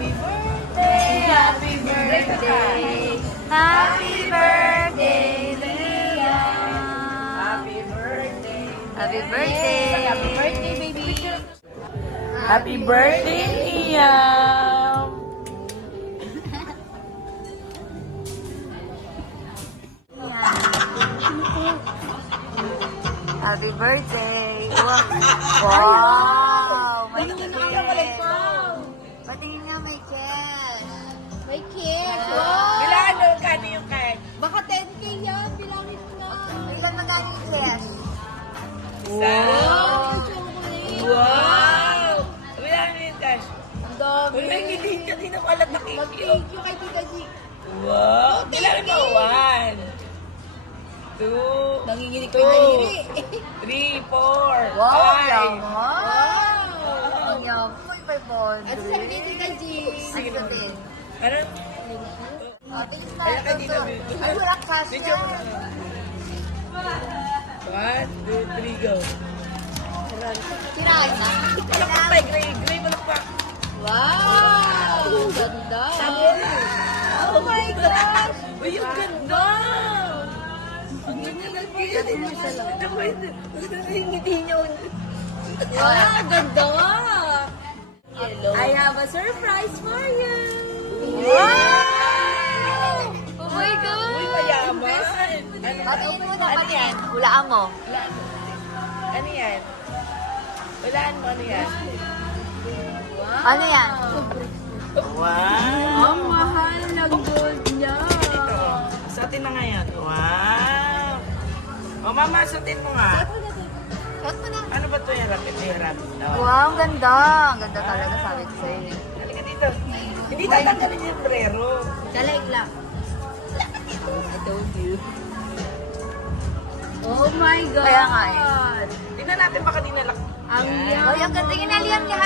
Happy birthday! Happy birthday! Happy birthday, Leah! Happy birthday! Happy birthday! Happy birthday, baby! Happy birthday, Liam! Happy birthday! Wow! May cake! Patingin nga may cake! May cake! Wow! Bilangan mo, kano yung cake? Baka 10K yan. Bilangin mo na. Ilan magkano yung cake? Wow! Chocolate. Wow! Bilangan mo yung cash. Ang dami. Uy, may ngiti ka din ako alam na cake yun. Mag-thank you kay Tita G. Wow! Bilangan mo, 1, 2, Nanginginig Two. ka na 3, 4, Wow! 5. Yaman! Wow! Ang yaman! May 500! Ano sabi kay Tita G? Ano sabihin? Ano? Oh, tinis na. Kaya ka di na- Ay, wala cash Video yan. mo na. 1, 2, 3, go. Sirain na. Palakpak tayo, gray palakpak. Wow! Ganda! Oh my gosh! Uy, ang ganda! Ang ganda ng cake. Ang ngiti niyo. Wow! Ganda nga! I have a surprise for you! Wow! Oh my God! Uy, mayaman! Patingin mo na, Ano yan? Hulaan mo. Ano yan? Walaan mo, ano yan? Ano yan? Wow! Ang mahal ng gold niya! Suotin na ngayon. Wow! O mama, suotin mo nga. Shot mo na. Ano ba ito yung racket? Hirap. No. Wow, ang ganda. Ang ganda talaga, sabi ko sa'yo. Halika dito. Hindi tatanggalin yung sombrero. Kalaig lang. I told you. Oh my God! Kaya nga Tingnan natin baka dinalak. Ang Yan. yaman! Hoy, ang ganda yung aliyan niya.